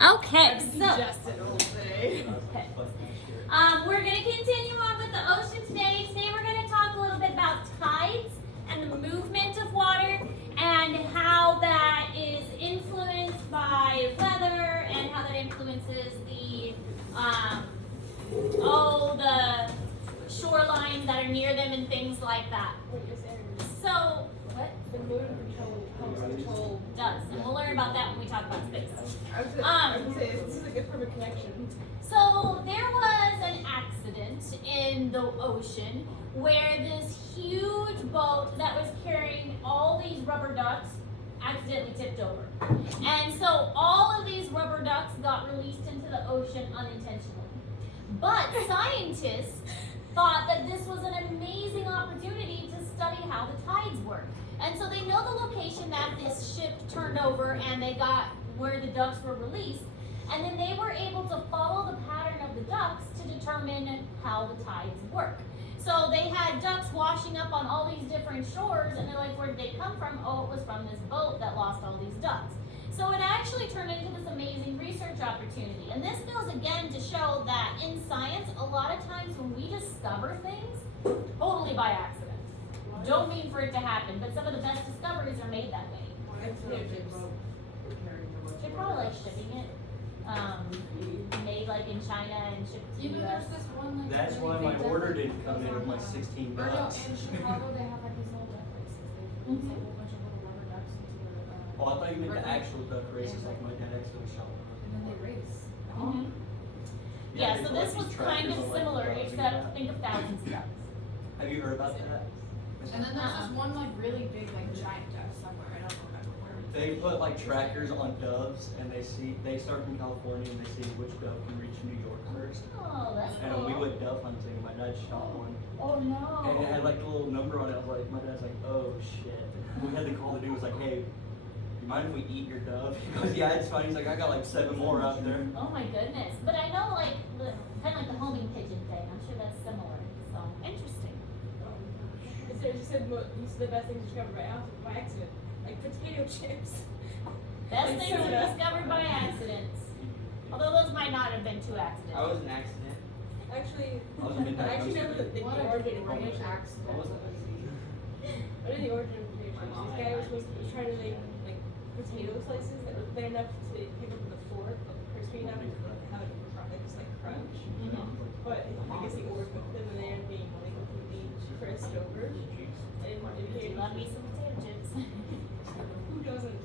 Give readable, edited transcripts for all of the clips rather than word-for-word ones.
Okay, so Congested all day. we're going to continue on with the ocean today. Today we're going to talk a little bit about tides and the movement of water and how that is influenced by weather and how that influences the the shorelines that are near them and things like that. So, what? The moon control Does, and we'll learn about that when we talk about space. I would say this is a good perfect connection. So there was an accident in the ocean where this huge boat that was carrying all these rubber ducks accidentally tipped over. And so all of these rubber ducks got released into the ocean unintentionally. But scientists thought that this was an amazing opportunity to study how the tides work. And so they know the location that this ship turned over and they got where the ducks were released. And then they were able to follow the pattern of the ducks to determine how the tides work. So they had ducks washing up on all these different shores and they're like, where did they come from? Oh, it was from this boat that lost all these ducks. So it actually turned into this amazing research opportunity. And this goes again to show that in science, a lot of times when we discover things, totally by accident. Don't mean for it to happen, but some of the best discoveries are made that way. They're probably like shipping it, made like in China and shipped to the US. There's this one like That's really why my big order duck didn't come in goes with my on, 16 or no, bucks. in Chicago they have like these little duck races. They release a whole bunch of little rubber ducks into Oh, I thought you meant the Right. actual duck races like my dad actually shot one. and then they race. Mhm. Yeah, so this was kind of similar, except think of thousands of ducks. Have you heard about that? And then there's this one like really big like giant duck somewhere. I don't remember where. They put like trackers on doves and they start from California and they see which dove can reach New York first. Oh, that's And cool. we went dove hunting and my dad shot one. Oh no. And it had like a little number on it. I was like, my dad's like, oh shit. We had to call the dude, was like, hey, you mind if we eat your dove? He goes, yeah, it's fine. He's like, I got like 7 more out there. Oh my goodness. But I know like kind of like the homing pigeon thing. I'm sure that's similar. So interesting. So you said the best things discovered by accident, like potato chips. Best Like things soda. are discovered by accidents. Although those might not have been two accidents. I was an accident. Actually, I was a midnight I actually toaster. know the What origin of a potato great chips. accident. What was it? What is the origin of potato chips? This guy was trying to make like potato slices that were thin enough to pick up with a fork, but crispy enough to have it just like crunch. But I guess he overcooked them and they ended up being like completely crisped over. And it became Love me some potato chips. who doesn't?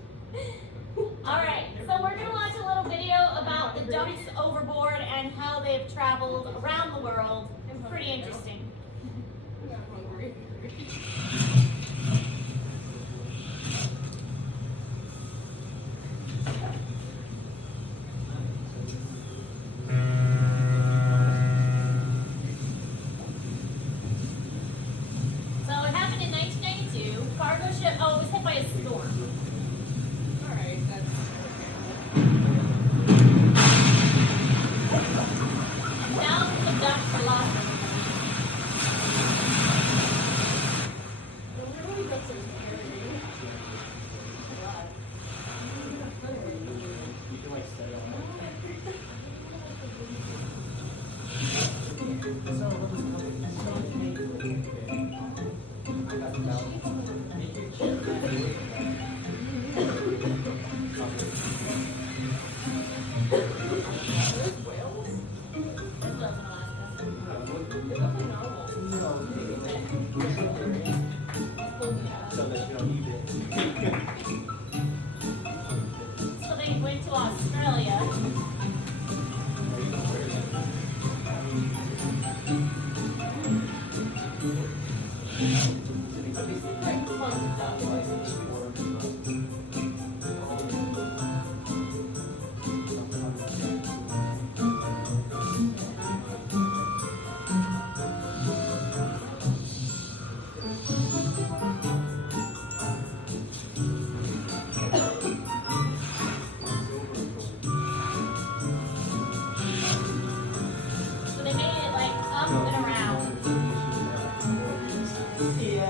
Alright, so we're going to watch a little video about the ducks overboard and how they've traveled around the world. It's pretty interesting. I'm not hungry. So it happened in 1992. Cargo ship, oh, it was hit by a storm. Alright, that's Thousands of ducks were lost. okay. Really ducks are scary. You can like stay on it. There's whales? This was in Alaska. It's definitely normal. So that you don't eat it. So they went to Australia. So they made it like up and around. Yeah.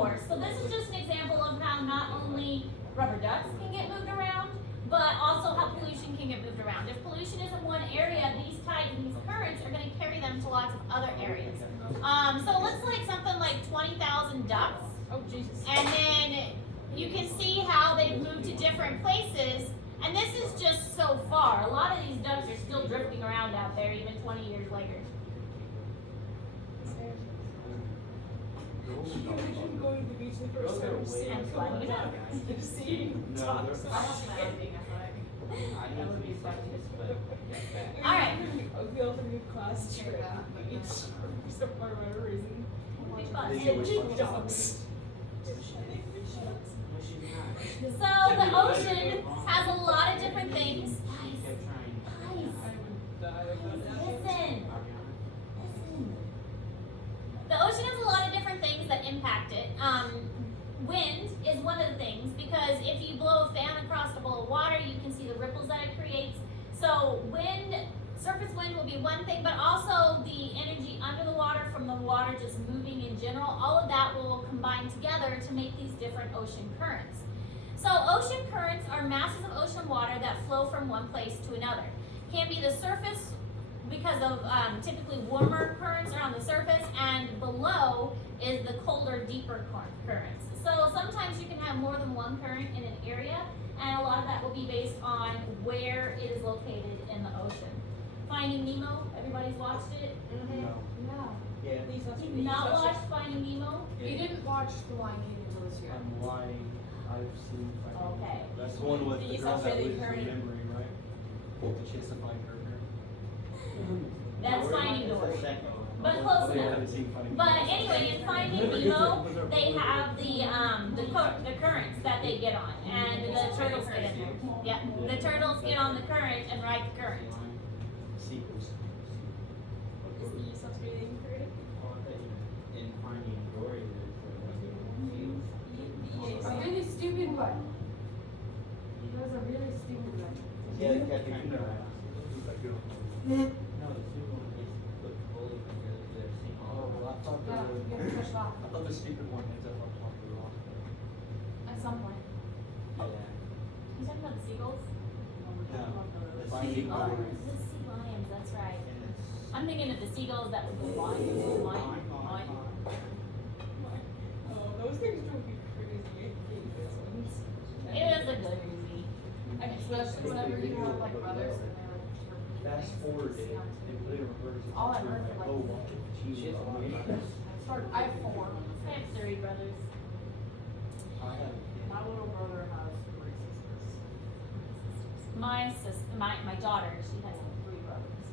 course. So this is just an example of how not only rubber ducks can get moved around, but also how pollution can get moved around. If pollution is in one area, these currents are going to carry them to lots of other areas. So it looks like something like 20,000 ducks. Oh Jesus. And then you can see how they've moved to different places. And this is just so far. A lot of these ducks are still drifting around out there even 20 years later. Can you imagine going to the beach the first time And flying it out. and seeing No, ducks? I want that being athletic. That would be funny. All right. We all have a new class trip Yeah. at the beach for whatever reason. It'll be fun. They And always big fun. dogs. So the ocean has a lot of different things. Guys, I would die without that. listen. The ocean has a lot of different things that impact it. Wind is one of the things because if you blow a fan across a bowl of water, you can see the ripples that it creates. So wind, surface wind will be one thing, but also the energy under the water from the water just moving in general, all of that will combine together to make these different ocean currents. So ocean currents are masses of ocean water that flow from one place to another. Can be the surface because of typically warmer currents are on the surface, and below is the colder, deeper currents. So sometimes you can have more than one current in an area, and a lot of that will be based on where it is located in the ocean. Finding Nemo, everybody's watched it? Mm-hmm. No. Yeah. Yeah, Please don't You've not watched Finding Nemo? You didn't watch The Lion King until this year. I'm lying. I've seen. Okay. That's the one with the These girl are that really loses her current. memory, right? That she has to find her. That's Finding Dory. But Oh, close yeah, I enough. haven't seen Finding But Dory. anyway, in Finding Nemo, they have the currents that they get on, and the turtles get in there. Yeah, the turtles get on the current and ride the current. Sequels. Is the sounds breathing correct? A really stupid one. It was a really stupid one. Yeah, the cat kind of. Oh, well, I thought Yeah, you have to push it off I thought the stupid one ends up on top of the rock. at some point. You talking about the seagulls? No, the Finding Oh, Dory. the sea lions, that's right. I'm thinking of the seagulls that would go flying. Oh, those things drove me crazy. I hate those ones. It was a good movie. Especially whenever you have like brothers and they're like. Fast forward it and put it in reverse. it's All I like, heard was, like, oh, well, Jesus, I have 4. I have 3 brothers. I have. My little brother has 3 sisters. My daughter, she has 3 brothers.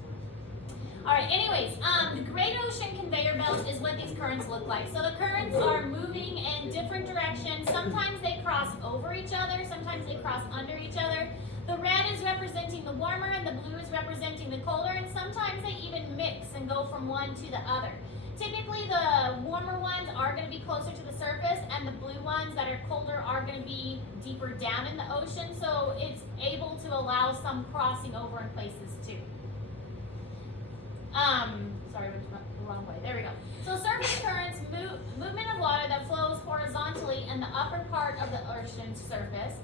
Alright, anyways, the Great Ocean Conveyor Belt is what these currents look like. So the currents are moving in different directions. Sometimes they cross over each other, sometimes they cross under each other. The red is representing the warmer and the blue is representing the colder, and sometimes they even mix and go from one to the other. Typically the warmer ones are going to be closer to the surface, and the blue ones that are colder are going to be deeper down in the ocean, so it's able to allow some crossing over in places too. Sorry, I went the wrong way. There we go. So surface currents, movement of water that flows horizontally in the upper part of the ocean's surface.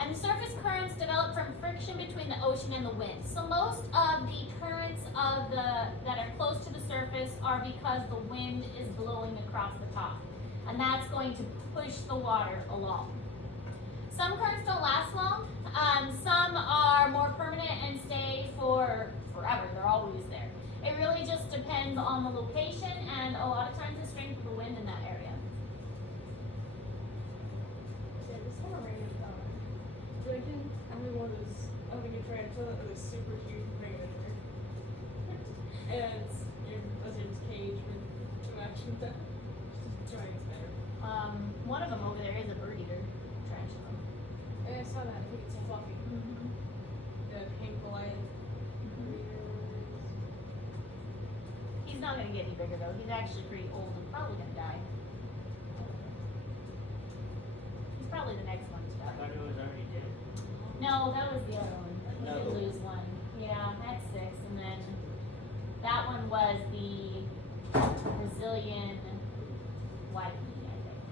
And the surface currents develop from friction between the ocean and the wind. So most of the currents that are close to the surface are because the wind is blowing across the top. And that's going to push the water along. Some currents don't last long. Some are more permanent and stay for forever. They're always there. It really just depends on the location and a lot of times the strength of the wind in that area. Yeah, this one random drinking. I'm in one of those. I think a tarantula with a super huge predator. And it's your buzzard's cage with 2 action stuff. Just giant better. One of them over there is a bird eater tarantula. And I saw that. I think it's fluffy. The pink Goliath. He's not gonna get any bigger though. He's actually pretty old and probably gonna die. He's probably the next one to die. No, that was the other one. He did No. lose one. Yeah, that's 6. And then that one was the Brazilian white meat, I think.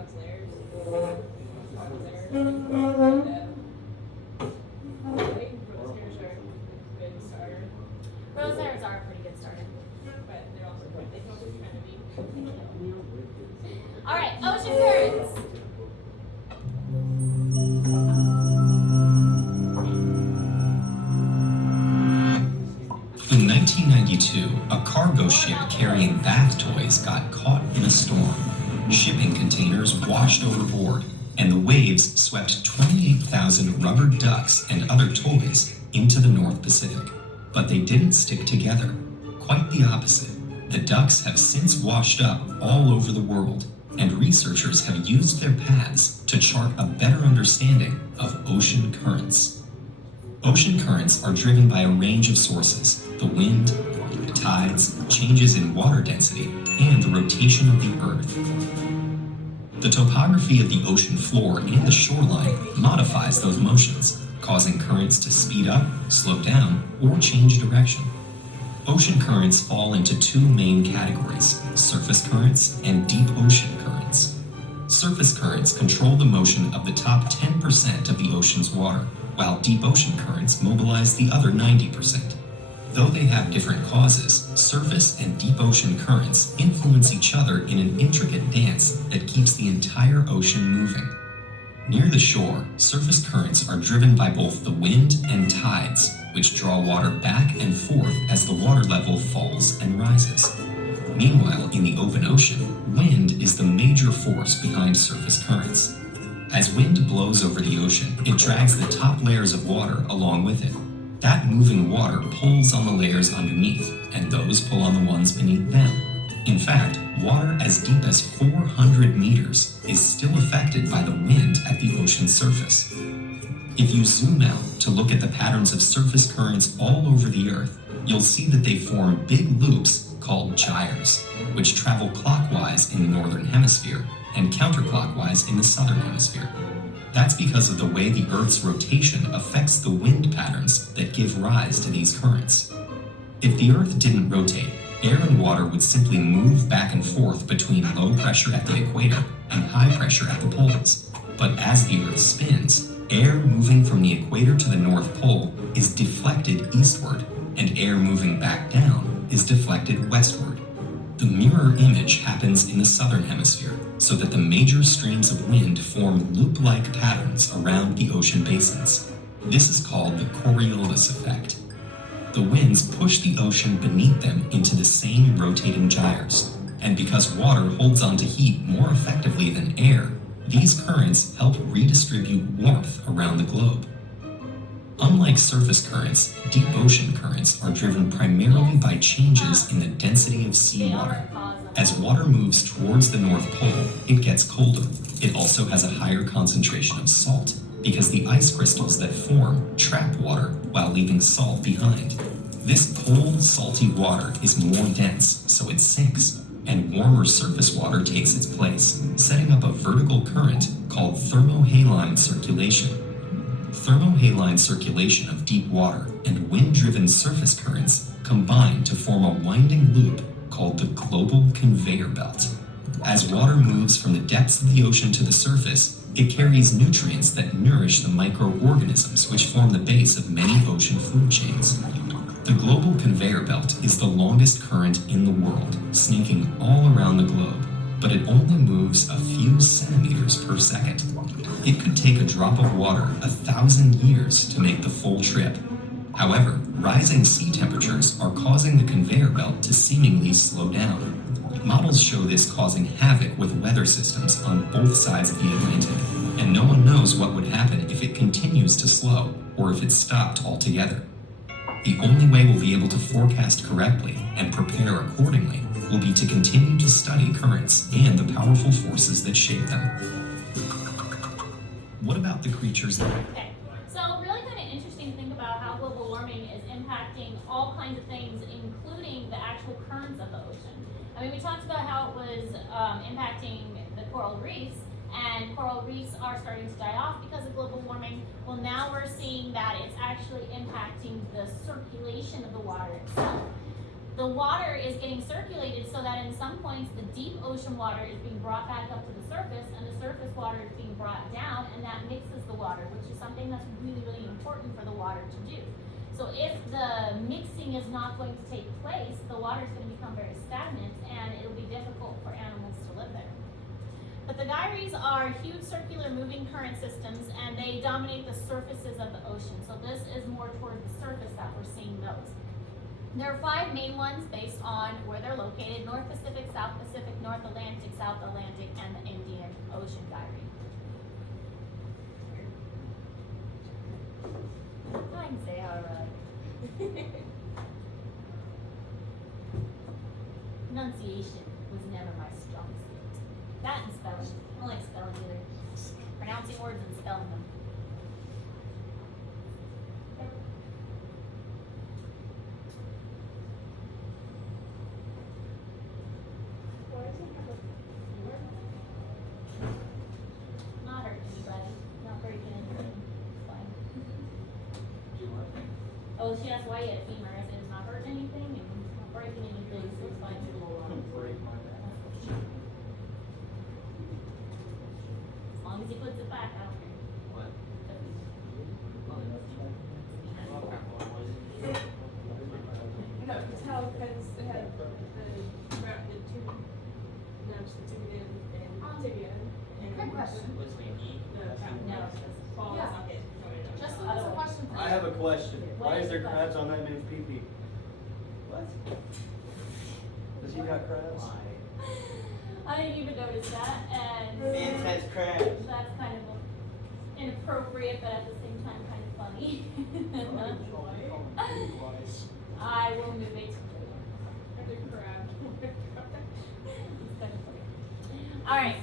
frogs layers. Frogs layers. And, waiting for the Spanish are a good starter, Rose hairs are a pretty good starter. but they're also they can also kind of be. All right, ocean currents. In 1992, a cargo ship carrying bath toys got caught in a storm. Shipping containers washed overboard, and the waves swept 28,000 rubber ducks and other toys into the North Pacific. But they didn't stick together. Quite the opposite. The ducks have since washed up all over the world, and researchers have used their paths to chart a better understanding of ocean currents. Ocean currents are driven by a range of sources: the wind, the tides, changes in water density, and the rotation of the Earth. The topography of the ocean floor and the shoreline modifies those motions, causing currents to speed up, slow down, or change direction. Ocean currents fall into two main categories: surface currents and deep ocean currents. Surface currents control the motion of the top 10% of the ocean's water, while deep ocean currents mobilize the other 90%. Though they have different causes, surface and deep ocean currents influence each other in an intricate dance that keeps the entire ocean moving. Near the shore, surface currents are driven by both the wind and tides, which draw water back and forth as the water level falls and rises. Meanwhile, in the open ocean, wind is the major force behind surface currents. As wind blows over the ocean, it drags the top layers of water along with it. That moving water pulls on the layers underneath, and those pull on the ones beneath them. In fact, water as deep as 400 meters is still affected by the wind at the ocean's surface. If you zoom out to look at the patterns of surface currents all over the Earth, you'll see that they form big loops called gyres, which travel clockwise in the northern hemisphere and counterclockwise in the southern hemisphere. That's because of the way the Earth's rotation affects the wind patterns that give rise to these currents. If the Earth didn't rotate, air and water would simply move back and forth between low pressure at the equator and high pressure at the poles. But as the Earth spins, air moving from the equator to the North Pole is deflected eastward, and air moving back down is deflected westward. The mirror image happens in the southern hemisphere, so that the major streams of wind form loop-like patterns around the ocean basins. This is called the Coriolis effect. The winds push the ocean beneath them into the same rotating gyres, and because water holds onto heat more effectively than air, these currents help redistribute warmth around the globe. Unlike surface currents, deep ocean currents are driven primarily by changes in the density of seawater. As water moves towards the North Pole, it gets colder. It also has a higher concentration of salt, because the ice crystals that form trap water while leaving salt behind. This cold, salty water is more dense, so it sinks, and warmer surface water takes its place, setting up a vertical current called thermohaline circulation. Thermohaline circulation of deep water and wind-driven surface currents combine to form a winding loop called the global conveyor belt. As water moves from the depths of the ocean to the surface, it carries nutrients that nourish the microorganisms which form the base of many ocean food chains. The global conveyor belt is the longest current in the world, snaking all around the globe, but it only moves a few centimeters per second. It could take a drop of water 1,000 years to make the full trip. However, rising sea temperatures are causing the conveyor belt to seemingly slow down. Models show this causing havoc with weather systems on both sides of the Atlantic, and no one knows what would happen if it continues to slow or if it stopped altogether. The only way we'll be able to forecast correctly and prepare accordingly will be to continue to study currents and the powerful forces that shape them. What about the creatures that... Okay, so really kind of interesting to think about how global warming is impacting all kinds of things, including the actual currents of the ocean. I mean, we talked about how it was impacting the coral reefs, and coral reefs are starting to die off because of global warming. Well, now we're seeing that it's actually impacting the circulation of the water itself. The water is getting circulated so that in some points the deep ocean water is being brought back up to the surface, and the surface water is being brought down, and that mixes the water, which is something that's really, really important for the water to do. So if the mixing is not going to take place, the water is going to become very stagnant, and it'll be difficult for animals to live there. But the gyres are huge circular moving current systems, and they dominate the surfaces of the ocean. So this is more toward the surface that we're seeing those. There are 5 main ones based on where they're located: North Pacific, South Pacific, North Atlantic, South Atlantic, and the Indian Ocean gyre. I can say all right. Pronunciation was never my strong suit. That and spelling. I don't like spelling either. Pronouncing words and spelling them. Why does it have a floor? Not hurting anybody. Not breaking anything. It's fine. Oh, she asked why you had a femur. I said it's not hurting anything and it's not breaking anything, so it's fine. Break my back. As long as he puts it back, I don't care. What? No, it's how, because it had the two nerves, the tibia and tibia. And Quick question. No, it's just fall Yeah. socket. Justin has a question for you. I have a question. What Why is is there the crabs on that man's pee-pee? What? Does he got crabs? I didn't even notice that, and Man has crabs. that's kind of inappropriate, but at the same time kind of funny. I will move it. Alright,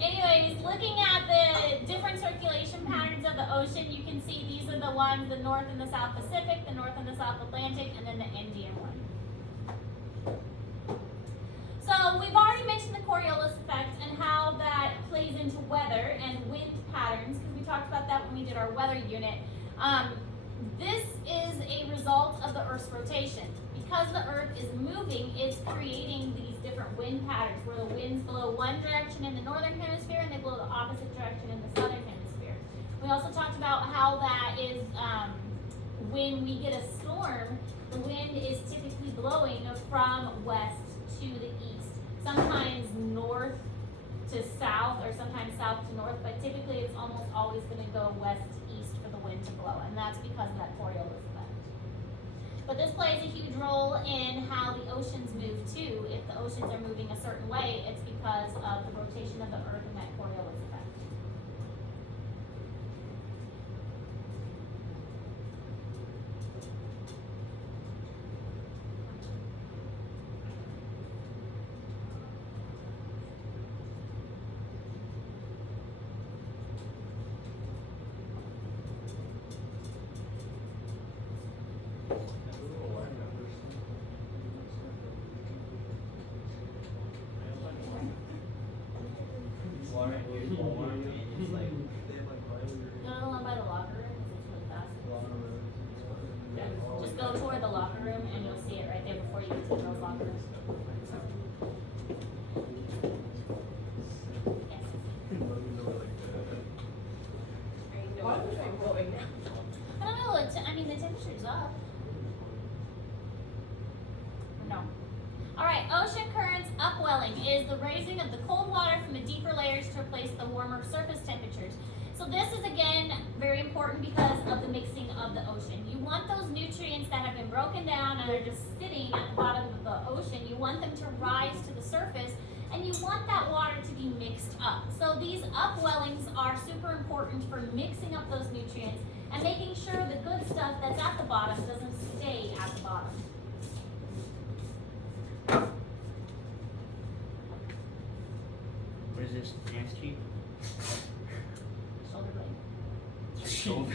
anyways, looking at the different circulation patterns of the ocean, you can see these are the ones, the North and the South Pacific, the North and the South Atlantic, and then the Indian one. So we've already mentioned the Coriolis effect and how that plays into weather and wind patterns, because we talked about that when we did our weather unit. This is a result of the Earth's rotation. Because the Earth is moving, it's creating these different wind patterns where the winds blow one direction in the northern hemisphere and they blow the opposite direction in the southern hemisphere. We also talked about how that is when we get a storm, the wind is typically blowing from west to the east. Sometimes north to south or sometimes south to north, but typically it's almost always going to go west to east for the wind to blow, and that's because of that Coriolis effect. But this plays a huge role in how the oceans move too. If the oceans are moving a certain way, it's because of the rotation of the Earth and that Coriolis effect. Go to the one by the locker room, 'cause it's really fast. Just go toward the locker room and you'll see it right there before you get to the girls' locker room. Yes. Why would I going now? I don't know, I mean, the temperature's up. No. Alright, ocean currents upwelling is the raising of the cold water from the deeper layers to replace the warmer surface temperatures. So this is again very important because of the mixing of the ocean. You want those nutrients that have been broken down and are just sitting at the bottom of the ocean, you want them to rise to the surface, and you want that water to be mixed up. So these upwellings are super important for mixing up those nutrients and making sure the good stuff that's at the bottom doesn't stay at the bottom. What is this? Dance cheek? Shoulder blade. Shoulder.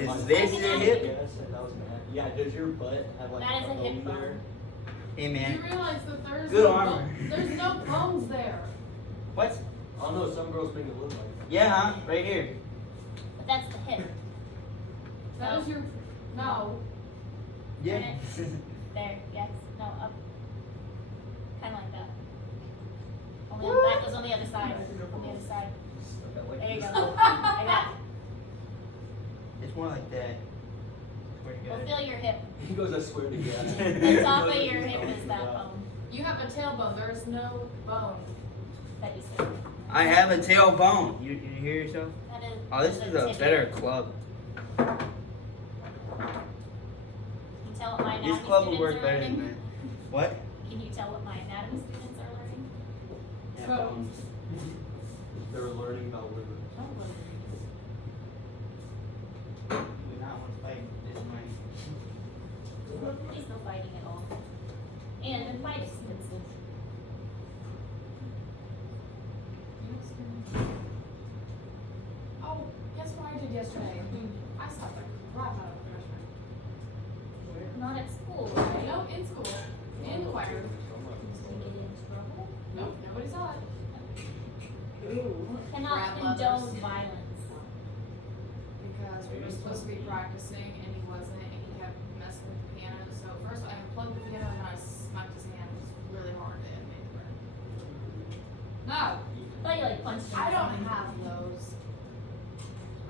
Is Is this your hip? Yes, that was bad. Yeah, does your butt have like That is a hip bone bone. there? Hey You man. realize that there's Good no armor. There's no bones there. What? I don't know, some girls make it look like Yeah, huh? Right here. But that's the hip. That is your no. Yeah. There, yes, no, up. Kind of like that. the other side. On the other side. There you go. Like Like that. It's more like that. Swear to We'll God. feel your hip. He goes, I swear to God. The top of your hip is that bone You have a tailbone. There is no bone. that you said. I have a tailbone. You hear yourself? That is. Oh, this that's is a tibia. better club. Can you tell what my anatomy This club will students work are better learning? than that. What? Can you tell what my anatomy students are learning? Yeah, So- bones. They were learning about liver. Do not want to fight this money. Please no fighting at all. And they're quite expensive. Oh, guess what I did yesterday? I stopped the crap out of a freshman. Not at school, right? No, in school. In choir. Did you get in trouble? Nope, nobody saw it. Cannot Grab condone lovers. violence. Because we were supposed to be practicing and he wasn't and he kept messing with the piano. So first I unplugged the piano and I smacked his hand really hard and it made it burn. No, I thought you like punched him. I or don't something. have those.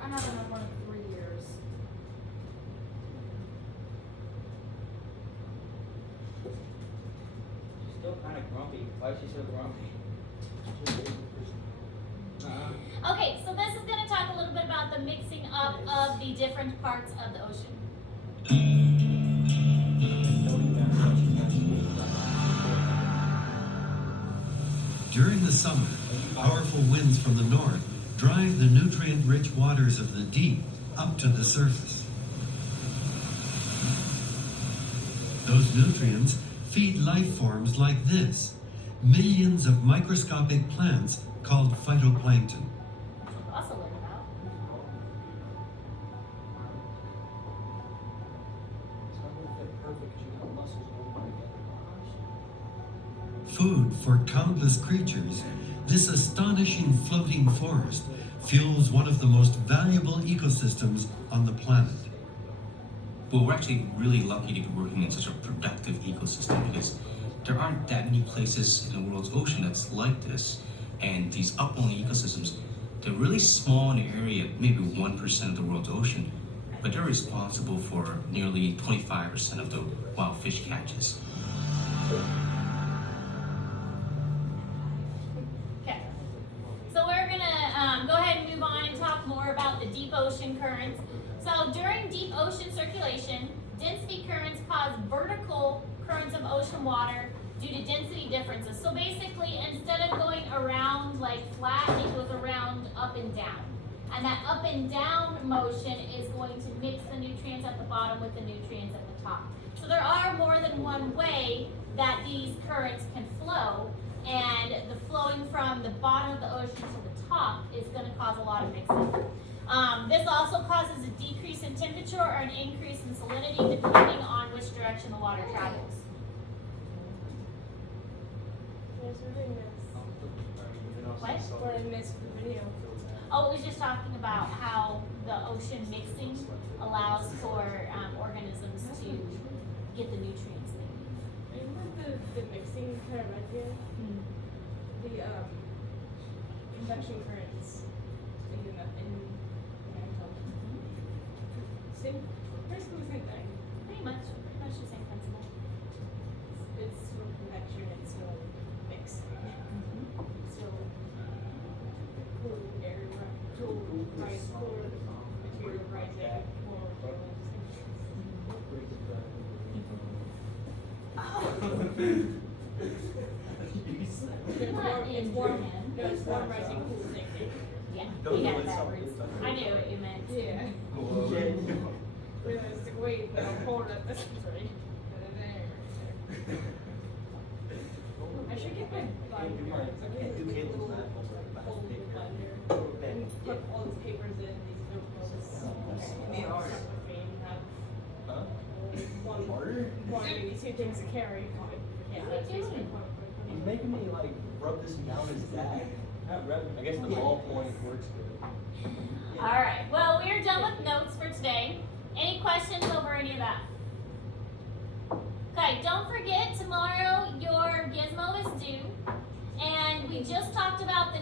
I haven't had one in 3 years. She's still kind of grumpy. Why is she so grumpy? Okay, so this is going to talk a little bit about the mixing up of the different parts of the ocean. During the summer, powerful winds from the north drive the nutrient-rich waters of the deep up to the surface. Those nutrients feed life forms like this, millions of microscopic plants called phytoplankton. We'll also learn about. It's not gonna fit perfect because you got muscles holding together. Food for countless creatures, this astonishing floating forest fuels one of the most valuable ecosystems on the planet. Well, we're actually really lucky to be working in such a productive ecosystem because there aren't that many places in the world's ocean that's like this. And these upwelling ecosystems, they're really small in area, maybe 1% of the world's ocean, but they're responsible for nearly 25% of the wild fish catches. Okay. So we're going to go ahead and move on and talk more about the deep ocean currents. So during deep ocean circulation, density currents cause vertical currents of ocean water due to density differences. So basically, instead of going around like flat, it goes around up and down. And that up and down motion is going to mix the nutrients at the bottom with the nutrients at the top. So there are more than one way that these currents can flow, and the flowing from the bottom of the ocean to the top is going to cause a lot of mixing. This also causes a decrease in temperature or an increase in salinity depending on which direction the water travels. There's really nice. What? What I missed the video. Oh, we was just talking about how the ocean mixing allows for organisms to get the nutrients they need. Remember the mixing kind of right here? The convection currents in the mantle. Same, basically the same thing. Pretty much the same principle. It's still convection, it's still mixed. It's still cool air, cool rise, cool material rising, cool What in warm? No, it's warm rising, cool sinking. Yeah, Don't you know got what that something backwards. is. I knew what you meant. Yeah. Realized, like, wait, no, hold up, this one's right. I should get my binder. I can't do little folded binder and put all these papers in these notebooks. They are. With me and have Huh? one easy things to carry. Yeah, What are you that's doing? He's making me like rub this down his back. Not rub. I guess the ballpoint works good. All right. Well, we're done with notes for today. Any questions over any of that? Okay. Don't forget tomorrow your gizmo is due, and we just talked about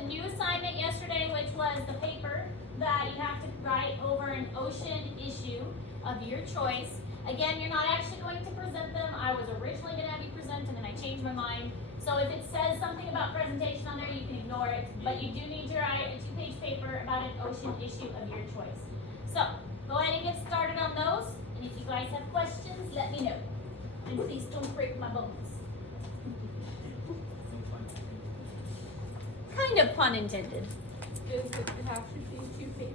ocean issue of your choice. Again, you're not actually going to present them. I was originally gonna have you present and then I changed my mind. So if it says something about presentation on there, you can ignore it, but you do need to write a 2-page paper about an ocean issue of your choice. So, go ahead and get started on those, and if you guys have questions, let me know. And please don't break my bones. Kind of pun intended. Does the half should be 2 pages?